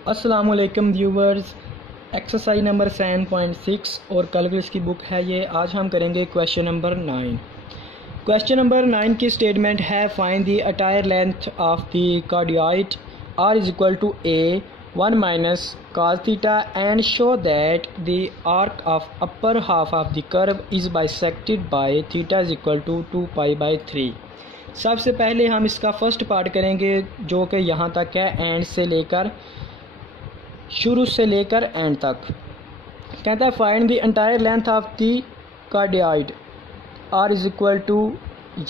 अस्सलामुअलैकुम viewers. Exercise number 7.6 और calculus की बुक है ये। आज हम करेंगे क्वेश्चन नंबर 9। क्वेश्चन नंबर 9 की स्टेटमेंट है find the entire length of the cardioid r is equal to a 1 minus cos theta and show that the arc of upper half of the curve is bisected by theta is equal to 2π/3। सबसे पहले हम इसका first part करेंगे जो कि यहाँ तक है, एंड से लेकर शुरू से लेकर एंड तक। कहता है find the entire length of the cardioid r is equal to,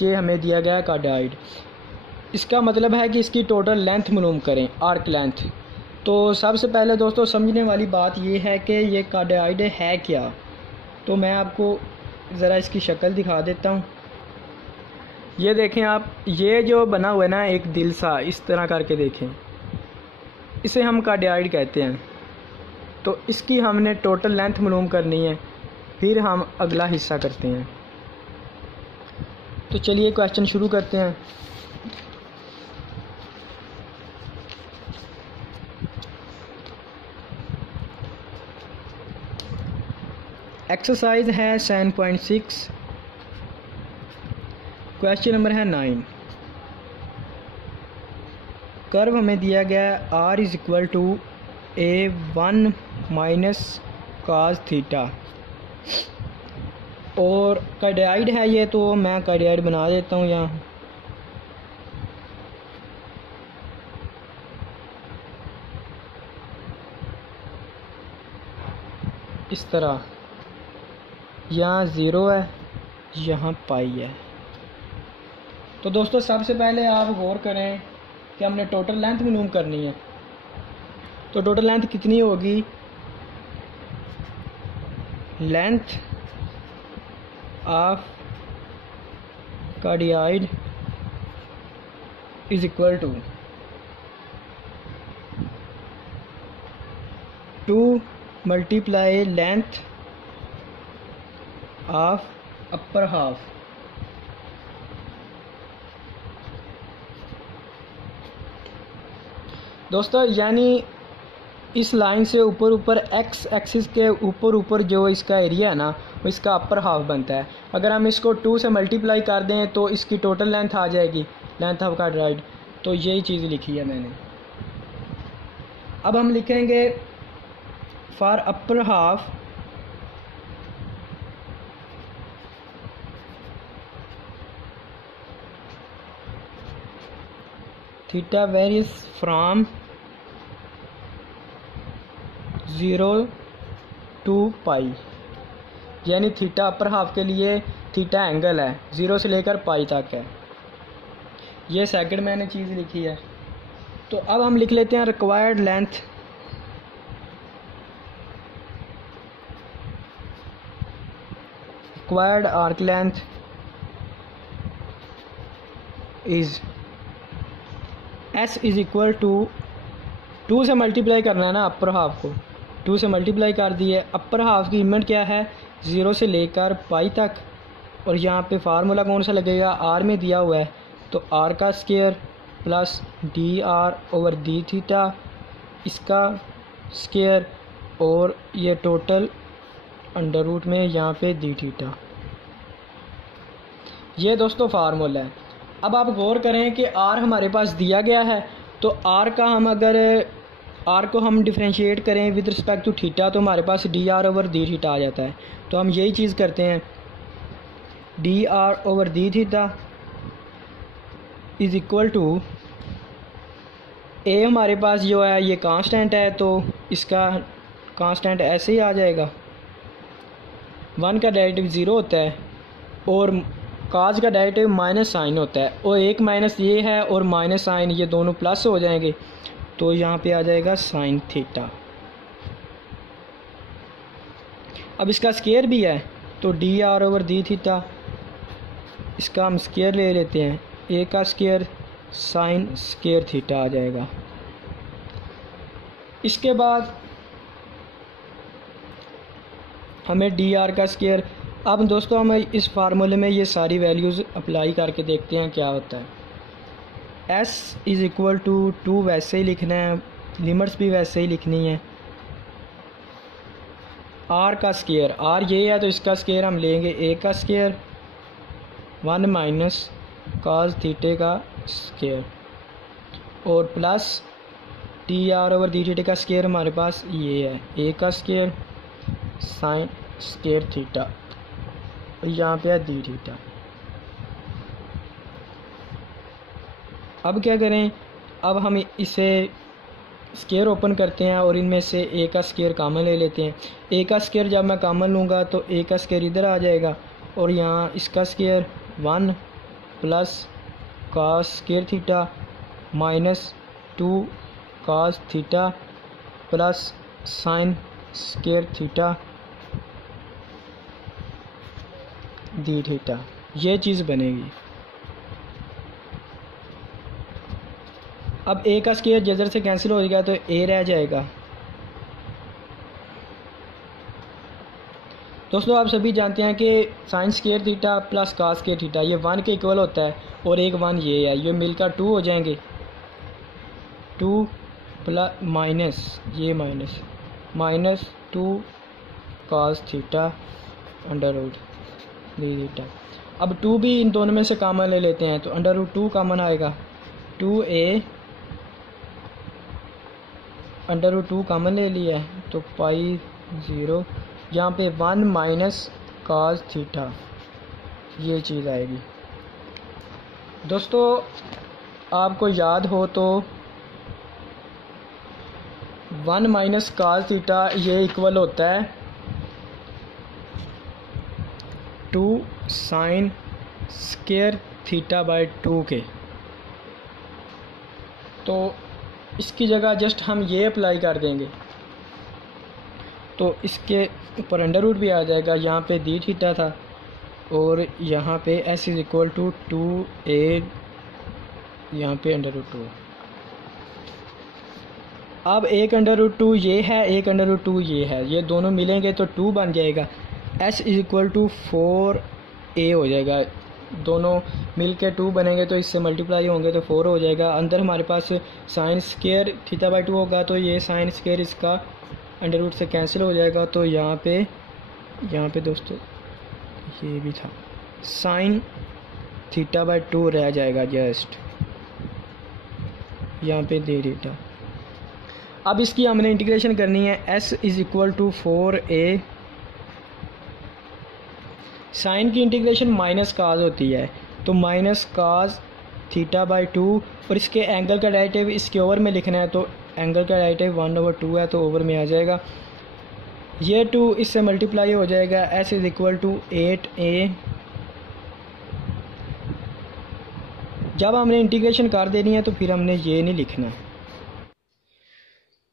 ये हमें दिया गया कार्डियोइड। इसका मतलब है कि इसकी टोटल लेंथ मालूम करें, आर्क लेंथ। तो सबसे पहले दोस्तों समझने वाली बात ये है कि ये कार्डियोइड है क्या। तो मैं आपको ज़रा इसकी शक्ल दिखा देता हूँ। ये देखें आप, ये जो बना हुआ है ना एक दिल सा, इस तरह करके देखें, इसे हम कार्डियोइड कहते हैं। तो इसकी हमने टोटल लेंथ मालूम करनी है, फिर हम अगला हिस्सा करते हैं। तो चलिए क्वेश्चन शुरू करते हैं। एक्सरसाइज है 7.6, क्वेश्चन नंबर है 9। कर्व हमें दिया गया r is equal to a 1 minus cos theta और कार्डियोइड है ये। तो मैं कार्डियोइड बना देता हूँ यहाँ। इस तरह यहाँ 0 है, यहाँ पाई है। तो दोस्तों सबसे पहले आप गौर करें कि हमने टोटल लेंथ मालूम करनी है। तो टोटल लेंथ कितनी होगी? Length of cardioid is equal to 2 multiply length of upper half. दोस्तों यानी इस लाइन से ऊपर एक्स एक्सिस के ऊपर जो इसका एरिया है ना, वो इसका अपर हाफ बनता है। अगर हम इसको 2 से मल्टीप्लाई कर दें तो इसकी टोटल लेंथ आ जाएगी, लेंथ ऑफ कार्डियोइड। तो यही चीज़ लिखी है मैंने। अब हम लिखेंगे for upper half theta varies from 0 to पाई, यानी थीटा अपर हाफ के लिए थीटा एंगल है 0 से लेकर पाई तक है। ये सेकंड मैंने चीज़ लिखी है। तो अब हम लिख लेते हैं required length. Required arc length is s is equal to 2 से मल्टीप्लाई करना है ना अपर हाफ को, 2 से मल्टीप्लाई कर दिए। अपर हाफ की लिमिट क्या है? 0 से लेकर पाई तक। और यहाँ पे फार्मूला कौन सा लगेगा? r में दिया हुआ है, तो r का square plus dr over D theta, इसका स्क्वायर, और ये टोटल अंडर रूट में यहाँ पे डी थीटा। ये दोस्तों फार्मूला है। अब आप गौर करें कि r हमारे पास दिया गया है, तो r का हम अगर r को हम डिफ्रेंशिएट करें विद रिस्पेक्ट टू थीटा तो हमारे पास dr ओवर डी थीटा आ जाता है। तो हम यही चीज़ करते हैं, dr over D theta is equal to a हमारे पास जो है ये कांस्टेंट है, तो इसका कांस्टेंट ऐसे ही आ जाएगा। 1 का डेरिवेटिव 0 होता है और काज का डेरिवेटिव माइनस साइन होता है, और एक माइनस ये है और माइनस साइन ये दोनों प्लस हो जाएंगे। तो यहाँ पे आ जाएगा साइन थीटा। अब इसका स्क्वायर भी है, तो D R over D theta, इसका हम स्क्वायर ले लेते हैं, ए का स्क्वायर साइन स्क्वायर थीटा आ जाएगा। इसके बाद हमें डी आर का स्क्वायर। अब दोस्तों हम इस फार्मूले में ये सारी वैल्यूज़ अप्लाई करके देखते हैं क्या होता है। s इज़ इक्वल टू 2 वैसे ही लिखना है, लिमिट्स भी वैसे ही लिखनी है। आर का स्केयर, आर ये है तो इसका स्केयर हम लेंगे ए का स्केयर 1 माइनस काज थीटे का स्केयर और plus d r over d theta का स्केयर हमारे पास ये है ए का स्केयर साइन स्केयर थीटा और यहाँ पे है डी थीटा। अब क्या करें, अब हम इसे स्केयर ओपन करते हैं और इनमें से ए का स्केयर कॉमन ले लेते हैं। ए का स्केयर जब मैं कॉमन लूँगा तो ए का स्केयर इधर आ जाएगा और यहाँ इसका square 1 plus cos square theta minus 2 cos theta plus sine square theta D theta, ये चीज़ बनेगी। अब ए का स्केयर जजर से कैंसिल हो जाएगा तो ए रह जाएगा। दोस्तों आप सभी जानते हैं कि sine square theta plus cos square theta ये 1 के इक्वल होता है और एक 1 ये है, ये मिलकर 2 हो जाएंगे। 2 प्लस माइनस ये minus 2 cos theta under root D theta. अब 2 भी इन दोनों में से कॉमन ले लेते हैं तो अंडर रूट 2 कॉमन आएगा। 2a अंडर रूट 2 कॉमन ले लिया है तो पाई 0, यहाँ पे 1 माइनस काज थीटा, ये चीज़ आएगी। दोस्तों आपको याद हो तो 1 माइनस काज थीटा ये इक्वल होता है 2 साइन स्केयर थीटा बाय 2 के। तो इसकी जगह जस्ट हम ये अप्लाई कर देंगे तो इसके ऊपर अंडर रूट भी आ जाएगा। यहाँ पे डी थीटा था और यहाँ पे s is equal to 2a, यहाँ पे अंडर रूट 2। अब एक अंडर रूट 2 ये है, एक अंडर रूट 2 ये है, ये दोनों मिलेंगे तो 2 बन जाएगा। s is equal to 4a हो जाएगा, दोनों मिल के 2 बनेंगे तो इससे मल्टीप्लाई होंगे तो 4 हो जाएगा। अंदर हमारे पास साइन स्केयर थीटा बाई 2 होगा तो ये साइन स्केयर इसका अंडर रूट से कैंसिल हो जाएगा। तो यहाँ पे दोस्तों ये भी था, साइन थीटा बाई 2 रह जाएगा जस्ट, यहाँ पे दे थीटा। अब इसकी हमने इंटीग्रेशन करनी है। s is equal to 4a, sine की इंटीग्रेशन माइनस काज होती है तो माइनस काज थीटा बाई 2 और इसके एंगल का डेरिवेटिव इसके ओवर में लिखना है तो एंगल का डेरिवेटिव 1/2 है तो ओवर में आ जाएगा। ये 2 इससे मल्टीप्लाई हो जाएगा। s is equal to 8a। जब हमने इंटीग्रेशन कर देनी है तो फिर हमने ये नहीं लिखना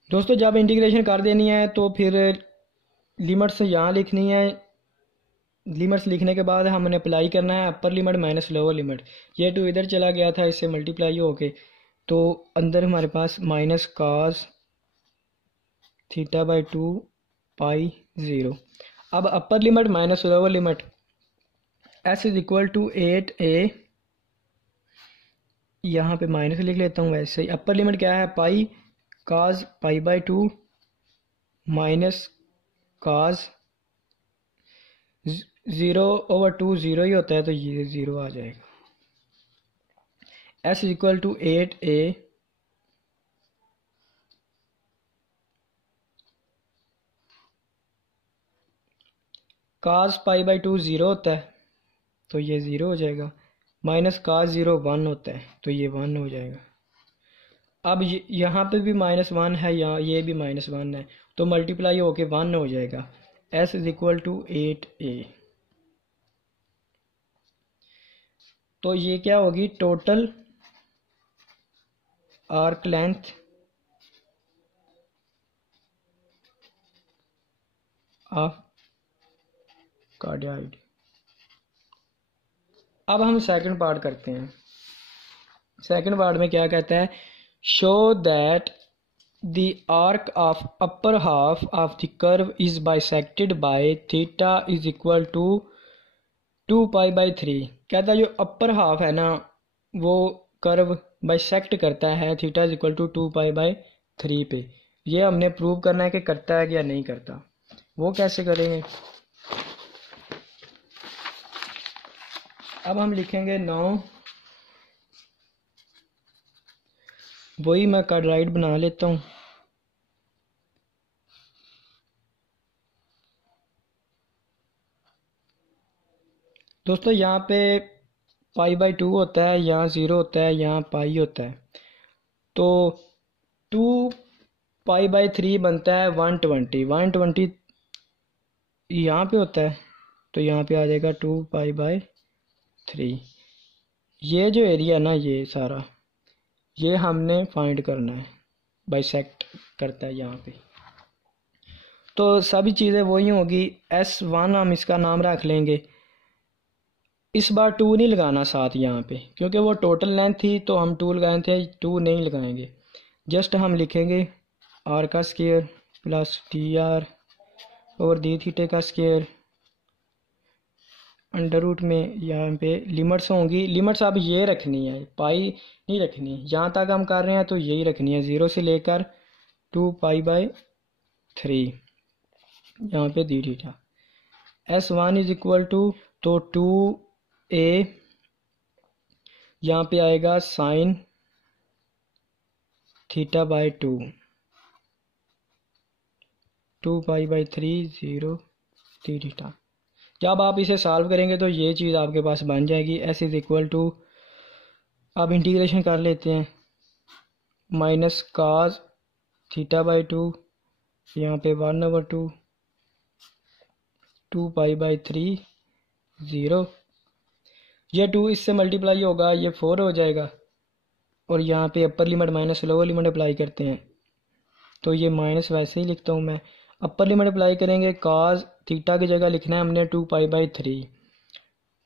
दोस्तों। जब इंटीग्रेशन कर देनी है तो फिर लिमिट्स यहाँ लिखनी है। लिमिट्स लिखने के बाद हमने अप्लाई करना है अपर लिमिट माइनस लोअर लिमिट। ये 2 इधर चला गया था, इससे मल्टीप्लाई होके तो अंदर हमारे पास minus cos theta by 2 pi 0। अब upper limit minus lower limit, s is equal to 8a, यहाँ पे माइनस लिख लेता हूँ वैसे ही। अपर लिमिट क्या है, पाई काज पाई बाई 2 माइनस काज 0/2 0 ही होता है तो ये 0 आ जाएगा। s is equal to 8a cos pi by 2 0 होता है तो ये 0 हो जाएगा, माइनस काज 0 1 होता है तो ये 1 हो जाएगा। अब यहाँ पे भी -1 है, यहाँ ये भी -1 है तो मल्टीप्लाई होके 1 हो जाएगा। s is equal to 8a। तो ये क्या होगी, total arc length of cardioid. अब हम सेकंड पार्ट करते हैं। सेकंड पार्ट में क्या कहता है, show that the arc of upper half of the curve is bisected by theta is equal to 2π/3। कहता है जो अपर हाफ है ना वो कर्व बाइसेक्ट करता है थीटा इज इक्वल टू 2π/3 3 पे। ये हमने प्रूव करना है कि करता है या नहीं करता। वो कैसे करेंगे? अब हम लिखेंगे 9, वही मैं कार्ड राइट बना लेता हूँ। दोस्तों यहाँ पे π/2 होता है, यहाँ 0 होता है, यहाँ पाई होता है, तो 2π/3 बनता है 120। 120 यहाँ पे होता है, तो यहाँ पे आ जाएगा 2π/3। ये जो एरिया ना, ये सारा ये हमने फाइंड करना है, बाइसेक्ट करता है यहाँ पे। तो सभी चीज़ें वही होगी। S1 हम इसका नाम रख लेंगे। इस बार 2 नहीं लगाना साथ यहाँ पे, क्योंकि वो टोटल लेंथ थी तो हम 2 लगाए थे, 2 नहीं लगाएंगे। जस्ट हम लिखेंगे r का स्क्वायर प्लस dr और डी थीटा का स्क्वायर अंडर रूट में। यहाँ पे लिमिट्स होंगी, लिमिट्स अब ये रखनी है, पाई नहीं रखनी है। यहाँ तक हम कर रहे हैं तो यही रखनी है, 0 से लेकर 2π/3 यहाँ पे D theta. S1 is equal to, तो 2a यहाँ पे आएगा साइन θ/2, 2π/3 0 डी थीटा। जब आप इसे सॉल्व करेंगे तो ये चीज़ आपके पास बन जाएगी। S इज इक्वल टू, अब इंटीग्रेशन कर लेते हैं, माइनस cos θ/2 यहाँ पे 1/2 2π/3 0। ये 2 इससे मल्टीप्लाई होगा, ये 4 हो जाएगा, और यहाँ पे अपर limit minus lower limit apply करते हैं, तो ये माइनस वैसे ही लिखता हूँ मैं। अपर लिमिट अप्लाई करेंगे, cos थीटा की जगह लिखना है हमने 2π/3।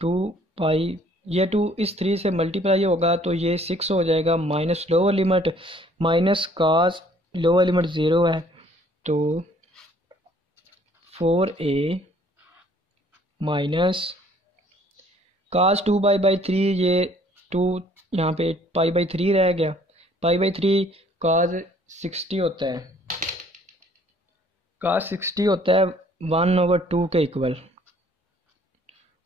2π, ये 2 इस 3 से मल्टीप्लाई होगा तो ये 6 हो जाएगा, minus lower limit minus cos lower limit 0 है, तो 4a माइनस cos 2π/3, ये 2 यहाँ पे π/3 रह गया। π/3 cos 60 होता है, cos 60 होता है 1/2 के इक्वल,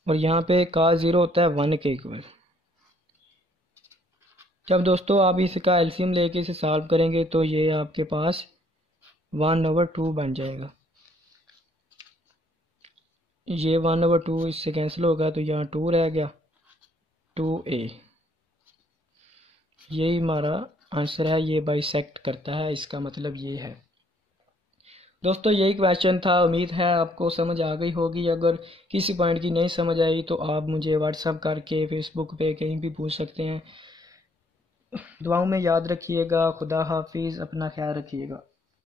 और यहाँ पे cos 0 होता है 1 के इक्वल। जब दोस्तों आप इसका एलसीएम लेके इसे सॉल्व करेंगे तो ये आपके पास 1/2 बन जाएगा। ये 1/2 इससे कैंसिल होगा, तो यहाँ 2 रह गया, 2a। यही हमारा आंसर है, ये बाइसेक्ट करता है, इसका मतलब ये है। दोस्तों यही क्वेश्चन था, उम्मीद है आपको समझ आ गई होगी। अगर किसी पॉइंट की नहीं समझ आई तो आप मुझे व्हाट्सअप करके, फेसबुक पे कहीं भी पूछ सकते हैं। दुआओं में याद रखिएगा। खुदा हाफिज़, अपना ख्याल रखिएगा।